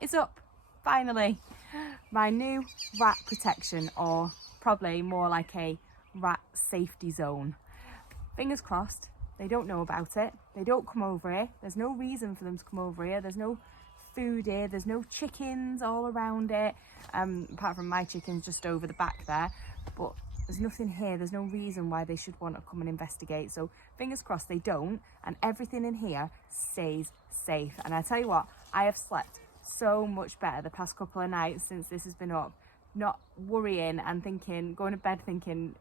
is up, finally. My new rat protection, or probably more like a rat safety zone. Fingers crossed, they don't know about it. They don't come over here. There's no reason for them to come over here. There's no food here. There's no chickens all around it. Apart from my chickens just over the back there. But there's nothing here. There's no reason why they should want to come and investigate. So fingers crossed they don't. And everything in here stays safe. And I tell you what, I have slept so much better the past couple of nights since this has been up. Not worrying and thinking, going to bed thinking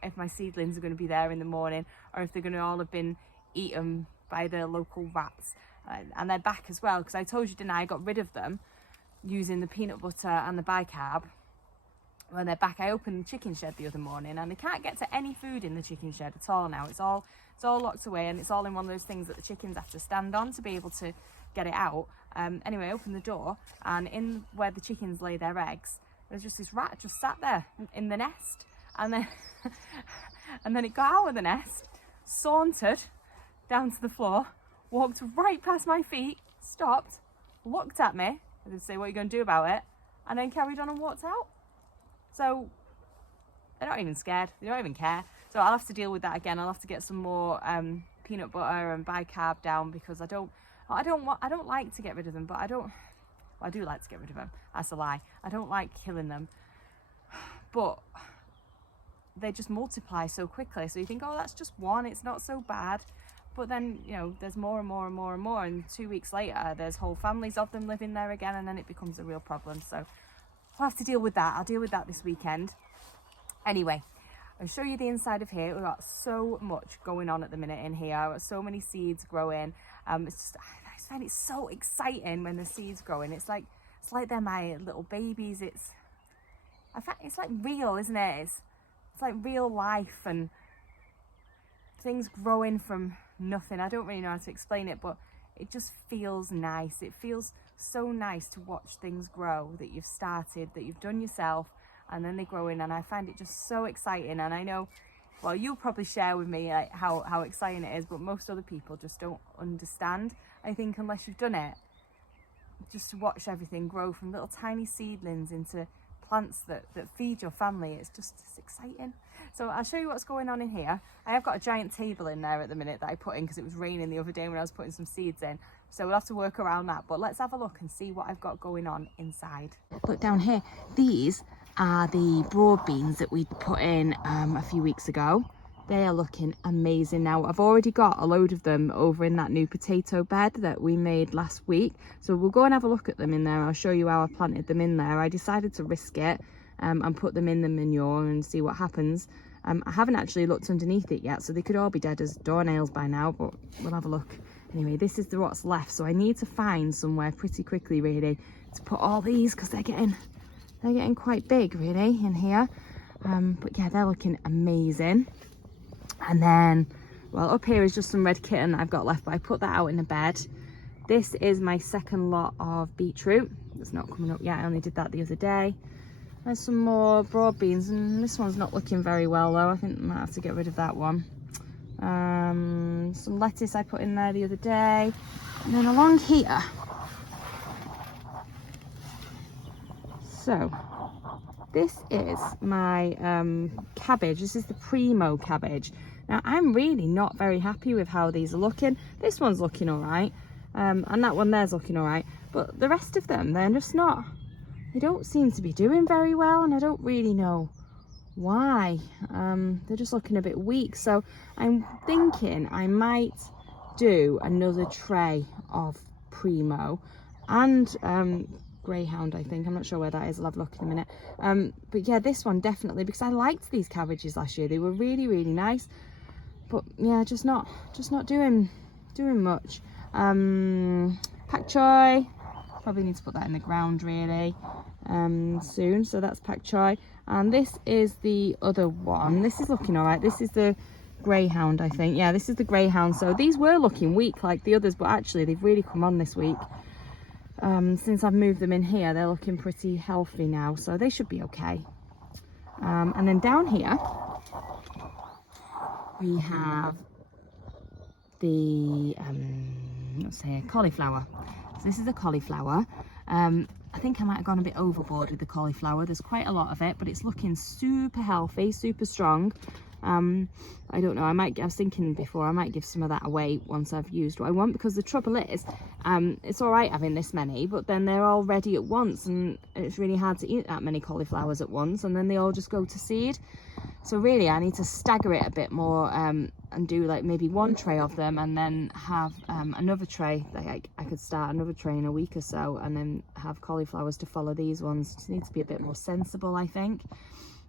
if my seedlings are going to be there in the morning or if they're going to all have been eaten by the local rats. And they're back as well, because I told you, didn't I got rid of them using the peanut butter and the bicarb. When they're back, I opened the chicken shed the other morning and they can't get to any food in the chicken shed at all now. It's all locked away, and it's all in one of those things that the chickens have to stand on to be able to get it out. Anyway, I opened the door, and in where the chickens lay their eggs, there's just this rat just sat there in the nest. And then and then it got out of the nest, sauntered down to the floor, walked right past my feet, stopped, looked at me, and they'd say, "What are you going to do about it?" And then carried on and walked out. So they're not even scared. They don't even care. So I'll have to deal with that again. I'll have to get some more peanut butter and bicarb down, because I don't like to get rid of them, but I do like to get rid of them. That's a lie. I don't like killing them, but they just multiply so quickly. So you think, oh, that's just one, it's not so bad. But then, you know, there's more and more and more and more. And 2 weeks later, there's whole families of them living there again. And then it becomes a real problem. So I'll have to deal with that. I'll deal with that this weekend. Anyway, I'll show you the inside of here. We've got so much going on at the minute in here. I've got so many seeds growing. I just find it so exciting when the seeds growing. It's like they're my little babies. It's like real, isn't it? It's like real life and things growing from nothing. I don't really know how to explain it, but it just feels nice. It feels so nice to watch things grow that you've started, that you've done yourself, and then they grow in. And I find it just so exciting. And I know, well, you'll probably share with me like how exciting it is, but most other people just don't understand, I think, unless you've done it. Just to watch everything grow from little tiny seedlings into plants that feed your family, it's exciting. So I'll show you what's going on in here. I have got a giant table in there at the minute that I put in because it was raining the other day when I was putting some seeds in, so we'll have to work around that. But let's have a look and see what I've got going on inside. Look down here, these are the broad beans that we put in a few weeks ago. They are looking amazing now. I've already got a load of them over in that new potato bed that we made last week. So we'll go and have a look at them in there. I'll show you how I planted them in there. I decided to risk it and put them in the manure and see what happens. I haven't actually looked underneath it yet, so they could all be dead as doornails by now, but we'll have a look. Anyway, this is what's left. So I need to find somewhere pretty quickly, really, to put all these, because they're getting quite big, really, in here. But yeah, they're looking amazing. And then, well, up here is just some red kitten that I've got left, but I put that out in a bed. This is my second lot of beetroot. It's not coming up yet. I only did that the other day. There's some more broad beans, and this one's not looking very well though. I think I might have to get rid of that one. Some lettuce I put in there the other day. And then along here. So this is my cabbage. This is the Primo cabbage. Now I'm really not very happy with how these are looking. This one's looking all right, and that one there's looking all right, but the rest of them, they're just not, they don't seem to be doing very well, and I don't really know why. They're just looking a bit weak. So I'm thinking I might do another tray of Primo and Greyhound, I think. I'm not sure where that is. I'll have a look in a minute. But yeah, this one definitely, because I liked these cabbages last year. They were really, really nice. But yeah, just not doing much. Pak choy, probably need to put that in the ground really soon. So that's pak choy, and this is the other one. This is looking all right. This is the Greyhound, I think. Yeah, this is the Greyhound. So these were looking weak like the others, but actually they've really come on this week. Since I've moved them in here, they're looking pretty healthy now, so they should be okay. And then down here we have the let's say cauliflower. So this is a cauliflower. I think I might have gone a bit overboard with the cauliflower. There's quite a lot of it, but it's looking super healthy, super strong. I don't know, I was thinking before I might give some of that away once I've used what I want, because the trouble is it's all right having this many, but then they're all ready at once, and it's really hard to eat that many cauliflowers at once, and then they all just go to seed. So really I need to stagger it a bit more, and do like maybe one tray of them, and then have another tray. Like I could start another tray in a week or so, and then have cauliflowers to follow these ones. Just need to be a bit more sensible, I think.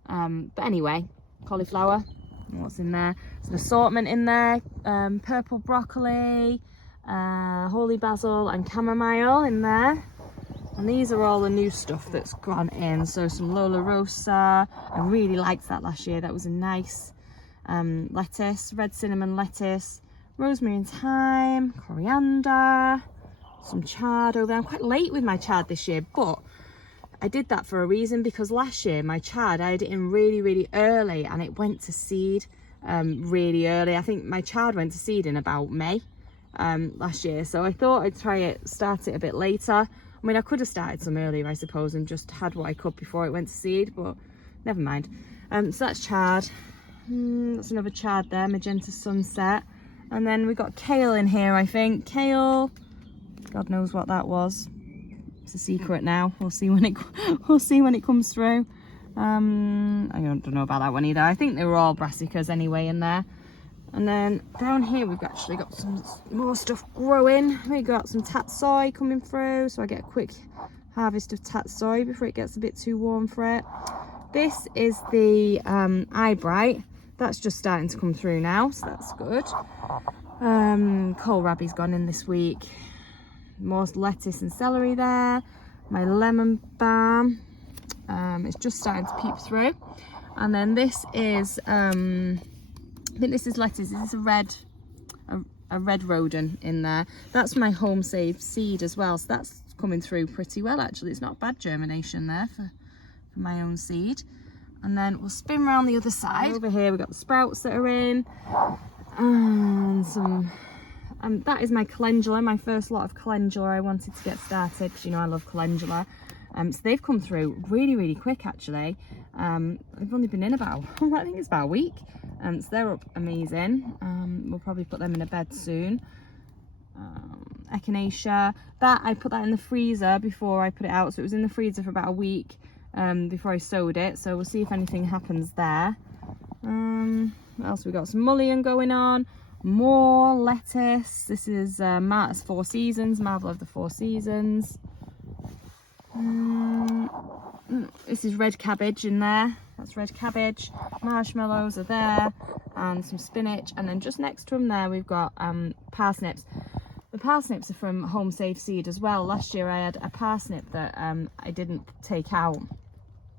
But anyway, cauliflower. What's in there? There's an assortment in there. Purple broccoli, holy basil and chamomile in there. And these are all the new stuff that's gone in. So some Lola Rosa. I really liked that last year. That was a nice lettuce, red cinnamon lettuce, rosemary and thyme, coriander, some chard over there. I'm quite late with my chard this year, but I did that for a reason, because last year my chard, I had it in really early, and it went to seed really early. I think my chard went to seed in about May last year, so I thought I'd start it a bit later. I mean, I could have started some earlier, I suppose, and just had what I could before it went to seed, but never mind. So that's chard. That's another chard there, magenta sunset. And then we got kale in here, I think. Kale, God knows what that was. It's a secret now. We'll see when it comes through. I don't know about that one either. I think they were all brassicas anyway in there. And then down here we've actually got some more stuff growing. We got some tatsoi coming through, so I get a quick harvest of tatsoi before it gets a bit too warm for it. This is the eyebright. That's just starting to come through now, so that's good. Kohlrabi's gone in this week. More lettuce and celery there. My lemon balm, it's just starting to peep through. And then this is I think this is lettuce. This is a red rodent in there. That's my home saved seed as well, so that's coming through pretty well actually. It's not bad germination there for my own seed. And then we'll spin around the other side. Over here we've got the sprouts that are in, and some that is my calendula, my first lot of calendula I wanted to get started, because you know I love calendula. So they've come through really quick actually. They've only been in about, I think it's about a week. So they're up amazing. We'll probably put them in a bed soon. Echinacea, that I put that in the freezer before I put it out, so it was in the freezer for about a week before I sowed it, so we'll see if anything happens there. What else we got? Some mullein going on. More lettuce. This is Martha's Four Seasons, Marvel of the Four Seasons. This is red cabbage in there. That's red cabbage. Marshmallows are there, and some spinach. And then just next to them there we've got parsnips. The parsnips are from Home Safe Seed as well. Last year I had a parsnip that I didn't take out.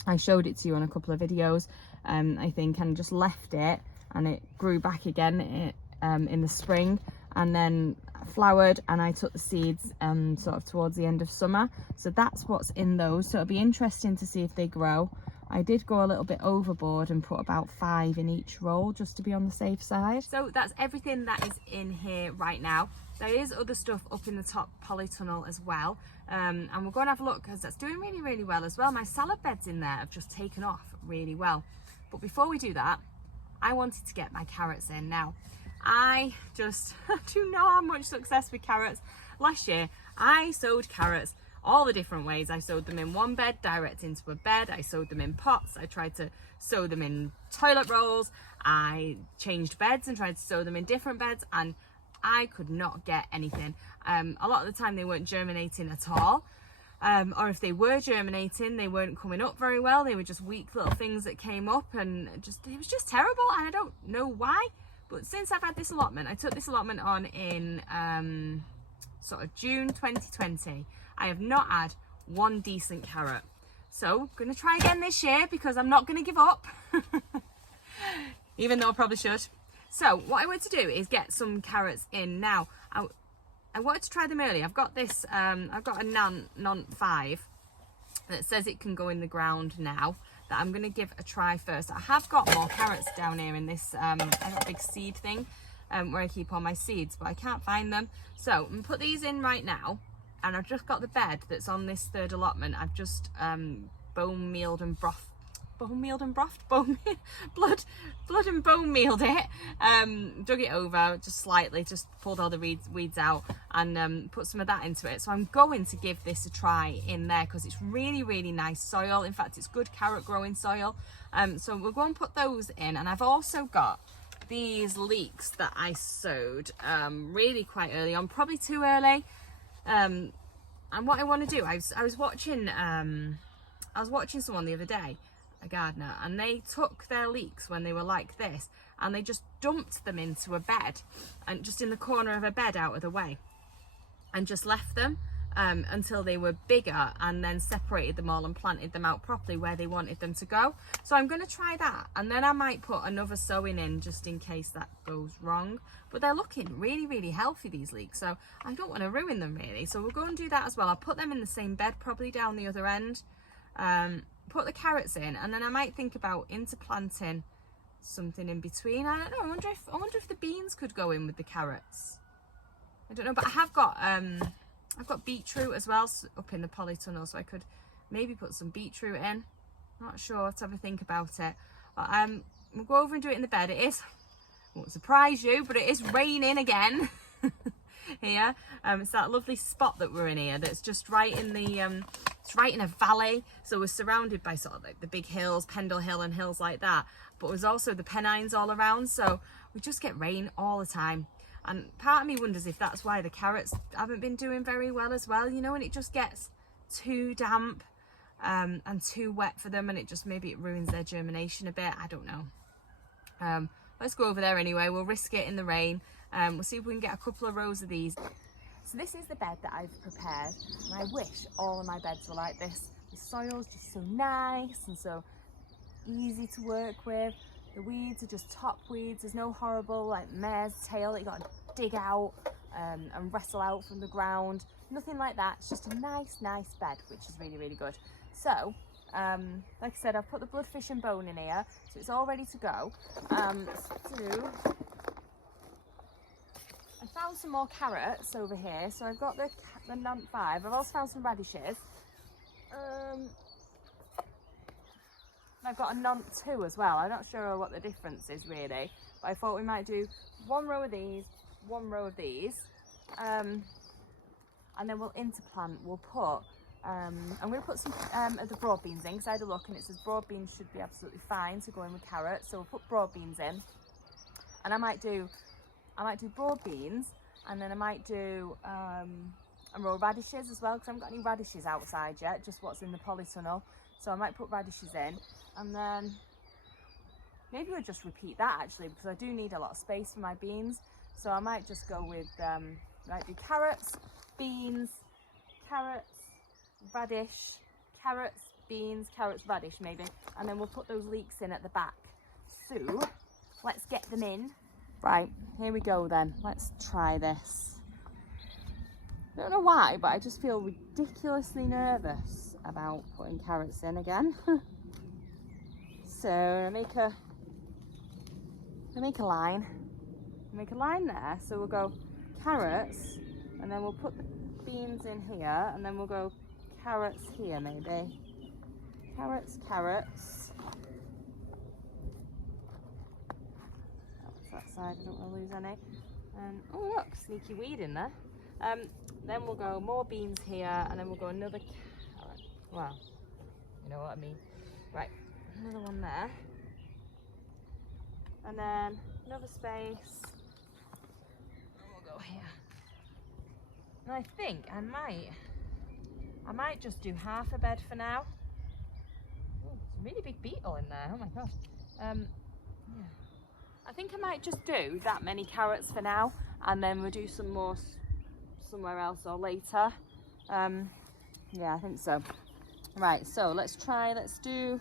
I showed it to you on a couple of videos, I think, and just left it, and it grew back again in the spring, and then flowered, and I took the seeds sort of towards the end of summer. So that's what's in those, so it'll be interesting to see if they grow. I did go a little bit overboard and put about 5 in each roll just to be on the safe side. So that's everything that is in here right now. There is other stuff up in the top polytunnel as well, and we're going to have a look, because that's doing really well as well. My salad beds in there have just taken off really well. But before we do that, I wanted to get my carrots in. Now, I just do not have much success with carrots. Last year, I sowed carrots all the different ways. I sowed them in one bed, direct into a bed. I sowed them in pots. I tried to sow them in toilet rolls. I changed beds and tried to sow them in different beds, and I could not get anything. A lot of the time they weren't germinating at all. Or if they were germinating, they weren't coming up very well. They were just weak little things that came up, and it was just terrible, and I don't know why. But since I've had this allotment, I took this allotment on in sort of June 2020, I have not had one decent carrot. So I'm going to try again this year, because I'm not going to give up, even though I probably should. So what I want to do is get some carrots in now. I wanted to try them early. I've got this, I've got a Nant 5 that says it can go in the ground now, that I'm going to give a try first. I have got more carrots down here in this, I got a big seed thing where I keep all my seeds, but I can't find them. So I'm going to put these in right now, and I've just got the bed that's on this third allotment. I've just bone mealed and blood and bone mealed it, dug it over just slightly, just pulled all the weeds out, and put some of that into it. So I'm going to give this a try in there because it's really, really nice soil. In fact, it's good carrot growing soil. So we'll go and put those in. And I've also got these leeks that I sowed really quite early on, probably too early. And what I want to do, I was watching someone the other day, a gardener, and they took their leeks when they were like this and they just dumped them into a bed, and just in the corner of a bed out of the way, and just left them until they were bigger, and then separated them all and planted them out properly where they wanted them to go. So I'm going to try that, and then I might put another sowing in just in case that goes wrong. But they're looking really, really healthy, these leeks, so I don't want to ruin them really. So we'll go and do that as well. I'll put them in the same bed, probably down the other end. Put the carrots in, and then I might think about interplanting something in between. I don't know. I wonder if the beans could go in with the carrots. I don't know, but I have got I've got beetroot as well up in the polytunnel, so I could maybe put some beetroot in. Not sure. Have to have a think about it. But, we'll go over and do it in the bed. It is, won't surprise you, but it is raining again. Here, it's that lovely spot that we're in here that's just right in the it's right in a valley, so we're surrounded by sort of like the big hills, Pendle Hill and hills like that, but there's also the Pennines all around, so we just get rain all the time. And part of me wonders if that's why the carrots haven't been doing very well as well, you know, and it just gets too damp and too wet for them, and it just, maybe it ruins their germination a bit. I don't know. Let's go over there anyway. We'll risk it in the rain. We'll see if we can get a couple of rows of these. So this is the bed that I've prepared, and I wish all of my beds were like this. The soil's just so nice and so easy to work with. The weeds are just top weeds. There's no horrible like mare's tail that you got to dig out and wrestle out from the ground. Nothing like that. It's just a nice bed, which is really, really good. So like I said, I've put the bloodfish and bone in here, so it's all ready to go. I found some more carrots over here, so I've got the nant 5. I've also found some radishes. I've got a nant 2 as well. I'm not sure what the difference is really, but I thought we might do one row of these, one row of these, and then we'll interplant. We'll put I'm going to put some of the broad beans in, because I had a look and it says broad beans should be absolutely fine to go in with carrots, so we'll put broad beans in. And I might do broad beans, and then I might do a row of radishes as well, because I haven't got any radishes outside yet, just what's in the polytunnel. So I might put radishes in, and then maybe we'll just repeat that actually, because I do need a lot of space for my beans. So I might just go with, might do carrots, beans, carrots, radish, carrots, beans, carrots, radish maybe, and then we'll put those leeks in at the back. So let's get them in. Right, here we go then. Let's try this. I don't know why, but I just feel ridiculously nervous about putting carrots in again. So I make a line. Make a line there. So we'll go carrots, and then we'll put the beans in here, and then we'll go carrots here maybe. Carrots, carrots. That side, I don't want to lose any. And oh look, sneaky weed in there. Then we'll go more beans here, and then we'll go another carrot. Wow, you know what I mean. Right, another one there, and then another space, and we'll go here. And I think I might just do half a bed for now. Oh, it's a really big beetle in there. Oh my gosh. Yeah. I think I might just do that many carrots for now, and then we'll do some more somewhere else or later. Yeah, I think so. Right, so let's do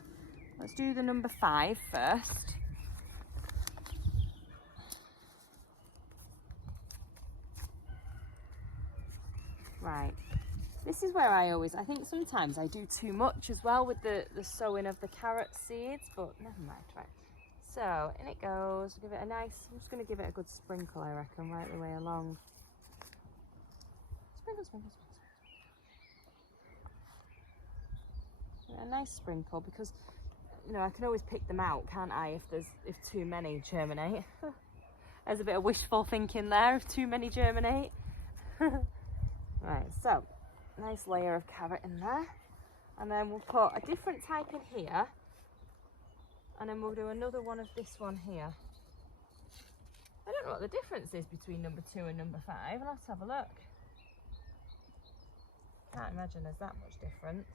the number 5 first. Right, this is where I think sometimes I do too much as well with the sowing of the carrot seeds, but never mind. Right, so in it goes. Give it a nice, I'm just going to give it a good sprinkle, I reckon, right the way along. Sprinkle, sprinkle, sprinkle. a nice sprinkle, because you know I can always pick them out, can't I, if too many germinate. There's a bit of wishful thinking there, if too many germinate. Right, so nice layer of carrot in there, and then we'll put a different type in here, and then we'll do another one of this one here. I don't know what the difference is between number 2 and number 5. I'll have to have a look. Can't imagine there's that much difference.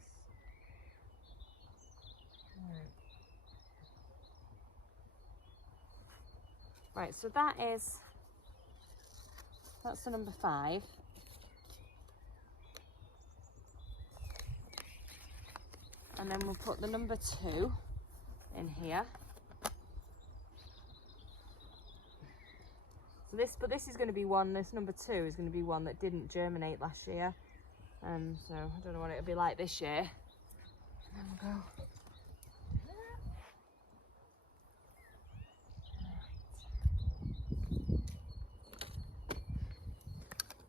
Right, so that's the number 5. And then we'll put the number 2 in here. So this is going to be one, this number 2 is going to be one that didn't germinate last year. So I don't know what it'll be like this year. And then we'll go.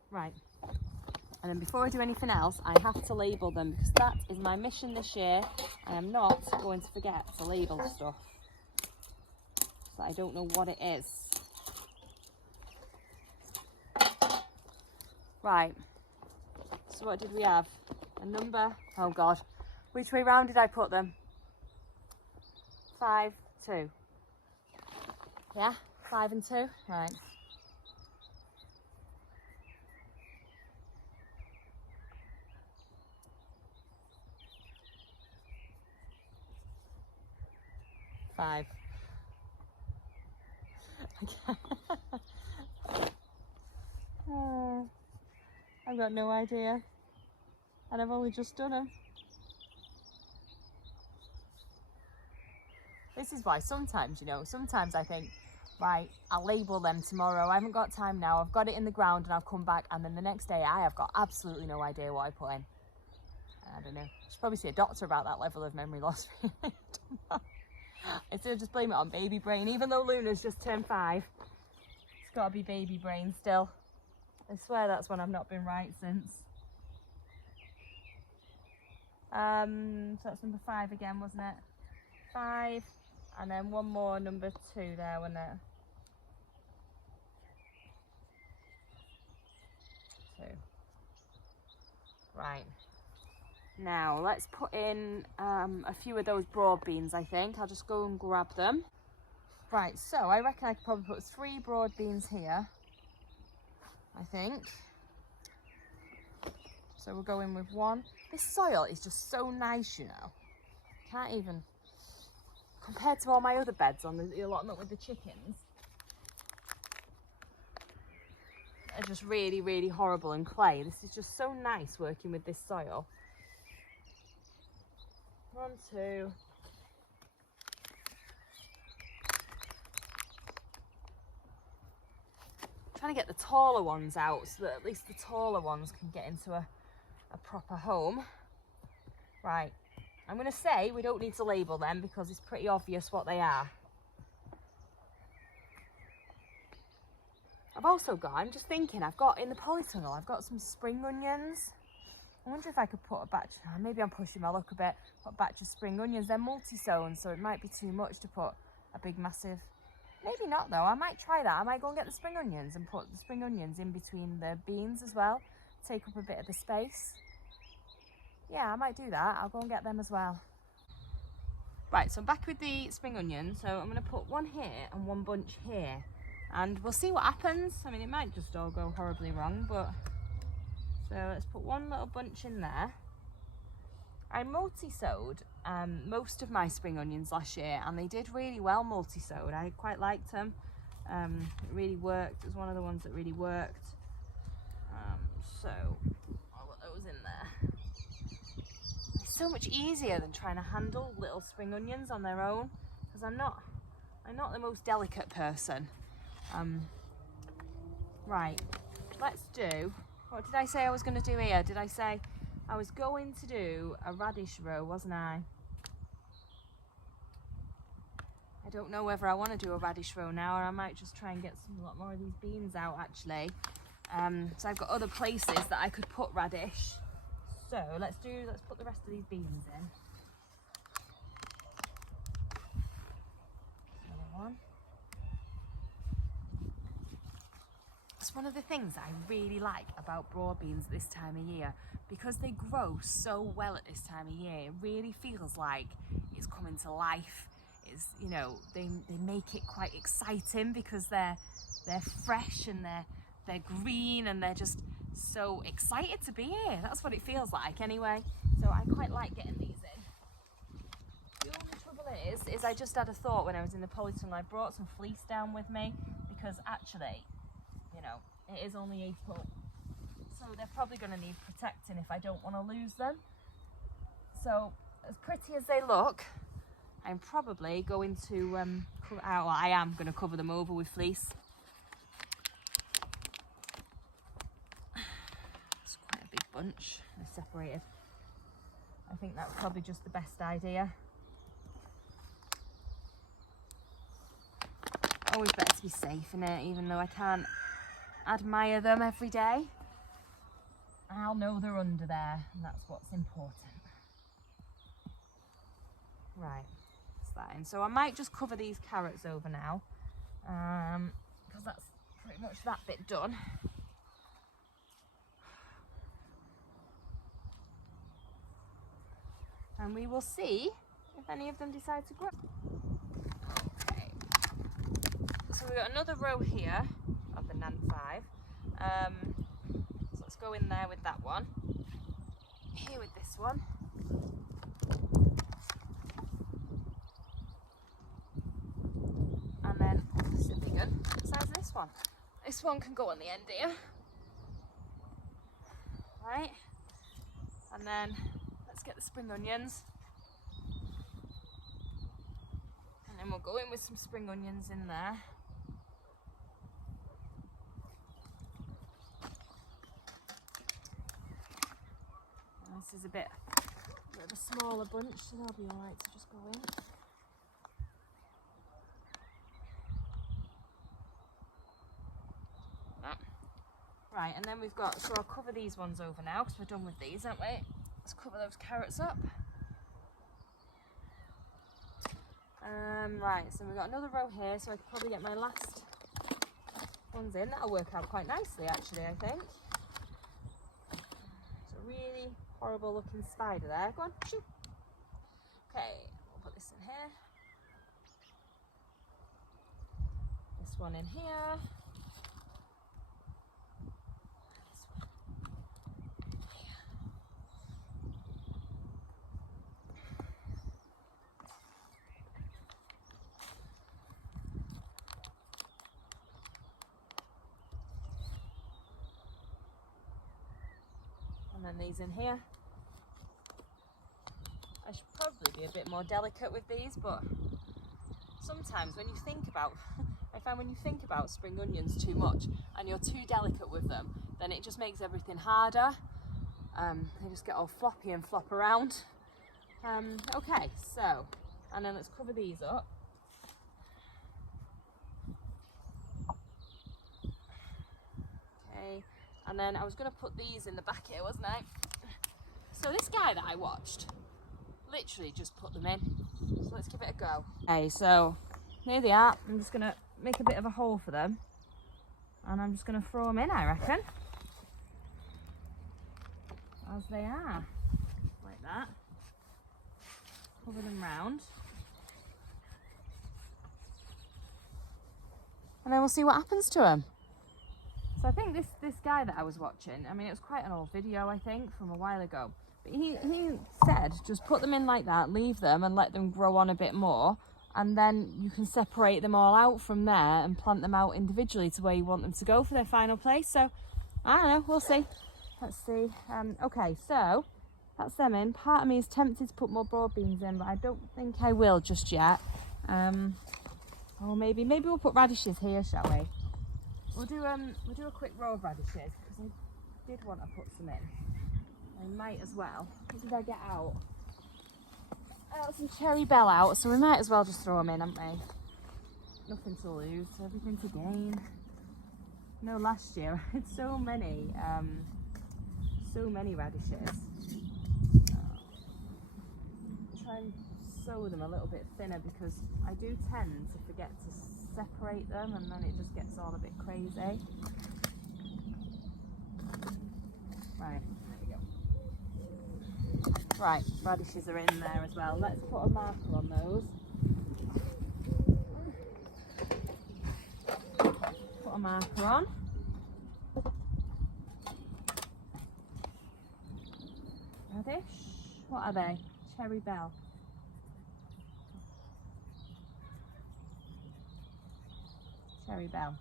Right. And then before I do anything else, I have to label them, because that is my mission this year. I am not going to forget to label stuff, so I don't know what it is. Right, so what did we have? A number, oh God, which way round did I put them? 5, 2. Yeah, 5 and 2, right. Five. Oh, I've got no idea, and I've only just done them. This is why sometimes, you know, sometimes I think, right, I'll label them tomorrow. I haven't got time now. I've got it in the ground and I'll come back, and then the next day I have got absolutely no idea what I put in. I don't know. I should probably see a doctor about that level of memory loss. Instead of just blame it on baby brain, even though Luna's just turned 5, it's got to be baby brain still. I swear that's when I've not been right since. So that's number 5 again, wasn't it? 5, and then one more number 2 there, wasn't it? 2. Right. Now let's put in a few of those broad beans, I think. I'll just go and grab them. Right, so I reckon I could probably put 3 broad beans here, I think. So we'll go in with 1. This soil is just so nice, you know. Can't even, compared to all my other beds on the allotment with the chickens, they're just really, really horrible in clay. This is just so nice working with this soil. 1, 2. Trying to get the taller ones out so that at least the taller ones can get into a proper home. Right, I'm going to say we don't need to label them because it's pretty obvious what they are. I've also got, I'm just thinking, I've got in the polytunnel, I've got some spring onions. I wonder if I could put a batch, maybe I'm pushing my luck a bit, put a batch of spring onions. They're multi-sown, so it might be too much to put a big massive, maybe not though, I might try that. I might go and get the spring onions and put the spring onions in between the beans as well, take up a bit of the space. Yeah, I might do that. I'll go and get them as well. Right, so I'm back with the spring onions, so I'm going to put 1 here and 1 bunch here, and we'll see what happens. I mean, it might just all go horribly wrong, but so let's put 1 little bunch in there. I multi-sowed most of my spring onions last year, and they did really well multi-sowed. I quite liked them. It really worked. It was one of the ones that really worked. So I'll put those in there. It's so much easier than trying to handle little spring onions on their own, because I'm not the most delicate person. Right, let's do, what did I say I was going to do here? Did I say I was going to do a radish row, wasn't I? I don't know whether I want to do a radish row now, or I might just try and get a lot more of these beans out actually. So I've got other places that I could put radish. So let's put the rest of these beans in. one. It's one of the things that I really like about broad beans this time of year, because they grow so well at this time of year. It really feels like it's coming to life. It's, you know, they make it quite exciting because they're fresh and they're green and they're just so excited to be here. That's what it feels like anyway. So I quite like getting these in. The only trouble is I just had a thought when I was in the polytunnel. I brought some fleece down with me because actually, you know, it is only April, so they're probably going to need protecting if I don't want to lose them. So as pretty as they look, I'm probably going to I am going to cover them over with fleece. It's quite a big bunch. They're separated. I think that's probably just the best idea. Always better to be safe in it, even though I can't admire them every day. I'll know they're under there, and that's what's important. Right, that's that in. So I might just cover these carrots over now, because that's pretty much that bit done. And we will see if any of them decide to grow. Okay, so we've got another row here of the Nan 5. So let's go in there with that one. Here with this one. And then this is a big one, the size of this one. This one can go on the end here. Right. And then let's get the spring onions. And then we'll go in with some spring onions in there. And this is a bit of a smaller bunch, so they'll be alright to just go in. Right, and then we've got, so I'll cover these ones over now because we're done with these, aren't we? Let's cover those carrots up. Right, so we've got another row here, so I could probably get my last ones in. That'll work out quite nicely, actually, I think. It's a really horrible looking spider there. Go on, shoot. Okay, we'll put this in here. This one in here. And then these in here. I should probably be a bit more delicate with these, but sometimes when you think about, I find when you think about spring onions too much and you're too delicate with them, then it just makes everything harder. They just get all floppy and flop around. Okay, so, and then let's cover these up. Okay. And then I was going to put these in the back here, wasn't I? So this guy that I watched literally just put them in. So let's give it a go. Okay, so here they are. I'm just going to make a bit of a hole for them. And I'm just going to throw them in, I reckon. As they are. Like that. Cover them round. And then we'll see what happens to them. So I think this guy that I was watching, I mean, it was quite an old video, I think, from a while ago. But he said, just put them in like that, leave them and let them grow on a bit more. And then you can separate them all out from there and plant them out individually to where you want them to go for their final place. So, I don't know, we'll see. Let's see. Okay, so that's them in. Part of me is tempted to put more broad beans in, but I don't think I will just yet. Or maybe we'll put radishes here, shall we? We'll do a quick row of radishes because I did want to put some in. I might as well. What did I get out? I got some cherry bell out, so we might as well just throw them in, haven't we? Nothing to lose, everything to gain. No, last year I had so many radishes. Try and sow them a little bit thinner because I do tend to forget to separate them and then it just gets all a bit crazy. Right, there we go. Right, radishes are in there as well. Let's put a marker on those. Put a marker on. Raddish. What are they? Cherry bell. Cherry bell.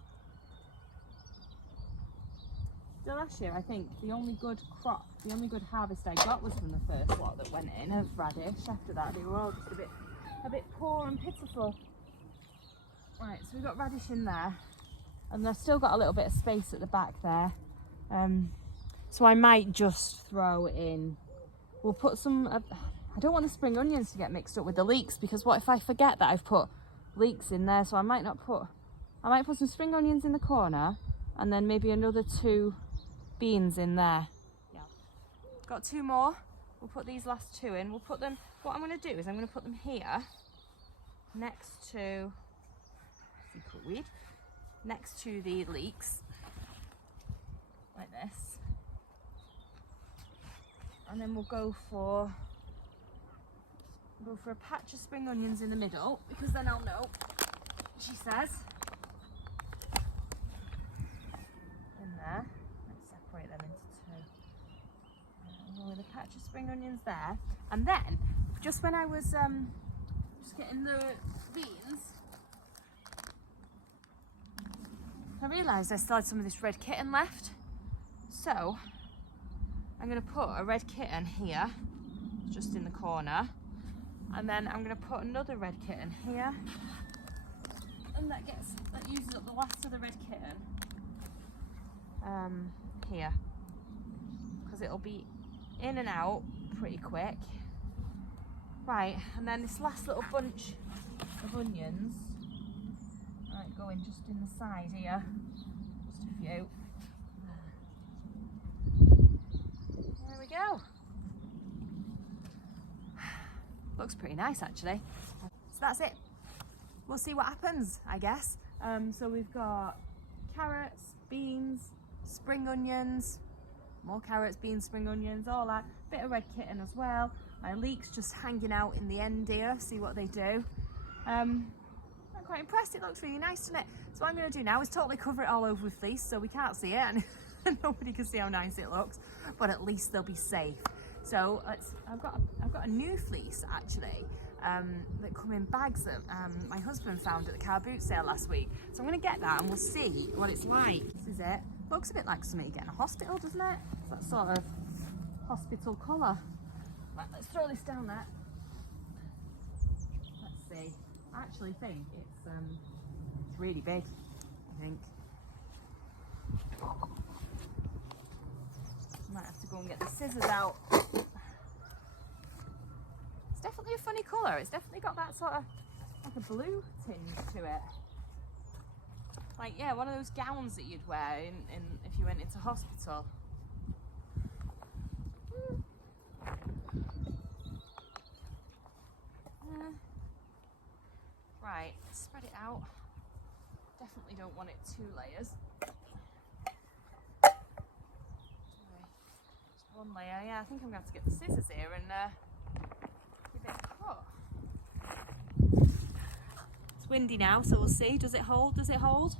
So last year I think the only good crop, the only good harvest I got was from the first lot that went in of radish. After that they were all just a bit poor and pitiful. Right, so we've got radish in there and they've still got a little bit of space at the back there. So I might just throw in, we'll put some, I don't want the spring onions to get mixed up with the leeks because what if I forget that I've put leeks in there, so I might put some spring onions in the corner and then maybe another 2 beans in there. Yeah. Got 2 more. We'll put these last 2 in. We'll put them, what I'm going to do is I'm going to put them here next to, secret weed, next to the leeks, like this. And then we'll go for a patch of spring onions in the middle because then I'll know, she says. In there, let's separate them into 2. With a patch of spring onions there, and then just when I was just getting the beans, I realised I still had some of this red kitten left, so I'm going to put a red kitten here, just in the corner, and then I'm going to put another red kitten here, and that uses up the last of the red kitten. Here, because it'll be in and out pretty quick. Right, and then this last little bunch of onions, right, going just in the side here, just a few. There we go. Looks pretty nice actually. So that's it. We'll see what happens, I guess. So we've got carrots, beans, spring onions, more carrots, beans, spring onions, all that. Bit of red kitten as well. My leeks just hanging out in the end here, see what they do. I'm quite impressed, it looks really nice, doesn't it? So what I'm going to do now is totally cover it all over with fleece so we can't see it and nobody can see how nice it looks, but at least they'll be safe. So I've got a new fleece actually that come in bags that my husband found at the car boot sale last week. So I'm going to get that and we'll see what it's like. This is it. Looks a bit like something you get in a hospital, doesn't it? It's that sort of hospital colour. Right, let's throw this down there. Let's see. I actually think it's really big, I think. Might have to go and get the scissors out. It's definitely a funny colour. It's definitely got that sort of like a blue tinge to it. Like, yeah, one of those gowns that you'd wear in if you went into hospital. Right, spread it out. Definitely don't want it 2 layers. Okay, just 1 layer. Yeah, I think I'm going to have to get the scissors here and give it a cut. It's windy now, so we'll see. Does it hold? Does it hold?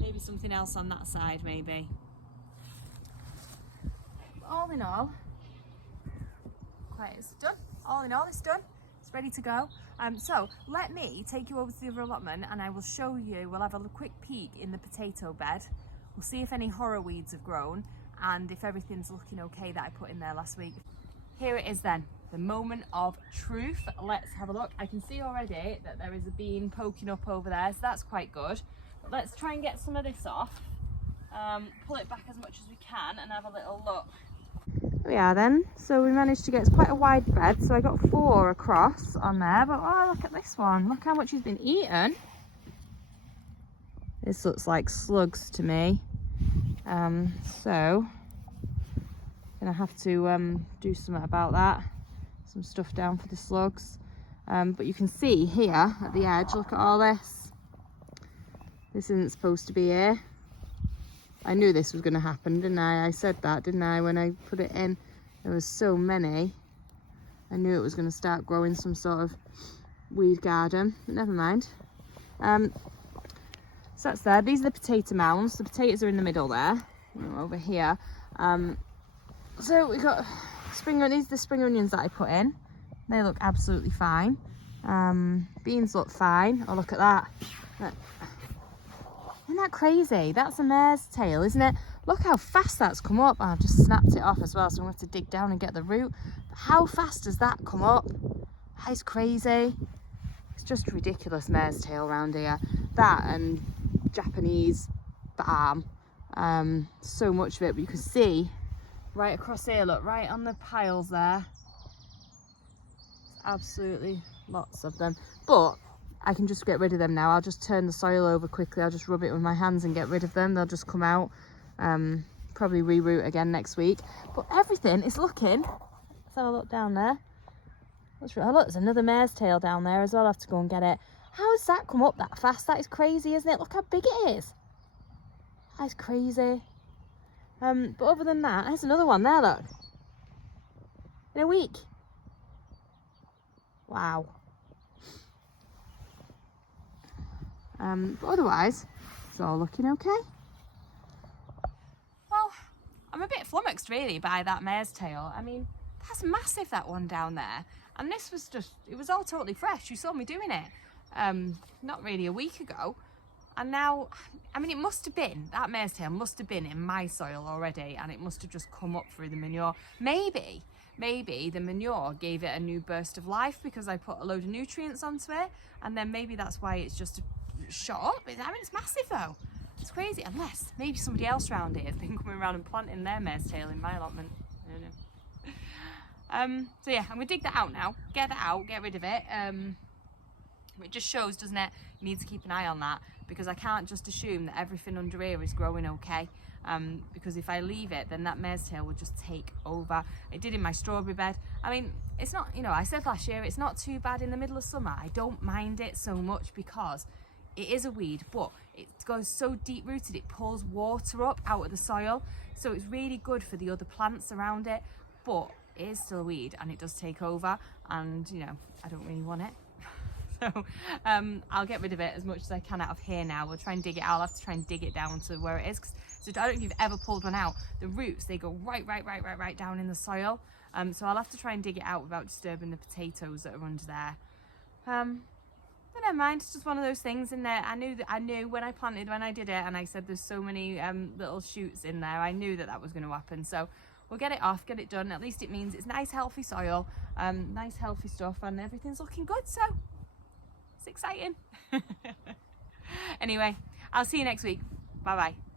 Maybe something else on that side, maybe. All in all, it's done. All in all, it's done. It's ready to go. So let me take you over to the other allotment and I will show you, we'll have a quick peek in the potato bed. We'll see if any horror weeds have grown and if everything's looking okay that I put in there last week. Here it is then, the moment of truth. Let's have a look. I can see already that there is a bean poking up over there, so that's quite good. But let's try and get some of this off. Pull it back as much as we can and have a little look. Here we are then. So we managed to get, it's quite a wide bed, so I got 4 across on there, but oh, look at this one. Look how much he's been eaten. This looks like slugs to me. So gonna have to do something about that. some stuff down for the slugs. But you can see here at the edge, look at all this. This isn't supposed to be here. I knew this was going to happen, didn't I? I said that, didn't I, when I put it in? There was so many. I knew it was going to start growing some sort of weed garden, but never mind. So that's there. These are the potato mounds. The potatoes are in the middle there, over here. So we got spring onions. These are the spring onions that I put in. They look absolutely fine. Beans look fine. Oh, look at that. Isn't that crazy? That's a mare's tail, isn't it? Look how fast that's come up. I've just snapped it off as well, so I'm going to have to dig down and get the root. But how fast does that come up? That is crazy. It's just ridiculous mare's tail around here. That and Japanese balm. So much of it, but you can see right across here, look, right on the piles there. Absolutely lots of them. But I can just get rid of them now. I'll just turn the soil over quickly. I'll just rub it with my hands and get rid of them. They'll just come out. Probably reroot again next week. But everything is looking. Let's have a look down there. Oh, look, there's another mare's tail down there as well. I'll have to go and get it. How has that come up that fast? That is crazy, isn't it? Look how big it is. That is crazy. But other than that, there's another one there, look. In a week. Wow. But otherwise, it's all looking okay. Well, I'm a bit flummoxed really by that mare's tail. I mean, that's massive, that one down there. And this was just, it was all totally fresh. You saw me doing it not really a week ago. And now, I mean, it must have been, that mare's tail must have been in my soil already, and it must have just come up through the manure. Maybe the manure gave it a new burst of life because I put a load of nutrients onto it, and then maybe that's why it's just shot up. I mean, it's massive though. It's crazy, unless maybe somebody else around here has been coming around and planting their mare's tail in my allotment. I don't know. So yeah, I'm gonna dig that out now, get that out, get rid of it. It just shows, doesn't it? You need to keep an eye on that, because I can't just assume that everything under here is growing okay. Because if I leave it, then that mare's tail will just take over. It did in my strawberry bed. I mean, it's not, you know, I said last year, it's not too bad in the middle of summer. I don't mind it so much because it is a weed, but it goes so deep rooted, it pulls water up out of the soil. So it's really good for the other plants around it, but it is still a weed and it does take over, and you know, I don't really want it. So I'll get rid of it as much as I can out of here now. We'll try and dig it out. I'll have to try and dig it down to where it is. So I don't know if you've ever pulled one out. The roots, they go right down in the soil. So I'll have to try and dig it out without disturbing the potatoes that are under there. But never mind, it's just one of those things in there. I knew when I planted, when I did it, and I said there's so many little shoots in there, I knew that was going to happen. So we'll get it off, get it done. At least it means it's nice, healthy soil, nice, healthy stuff, and everything's looking good. So it's exciting. Anyway, I'll see you next week. Bye bye.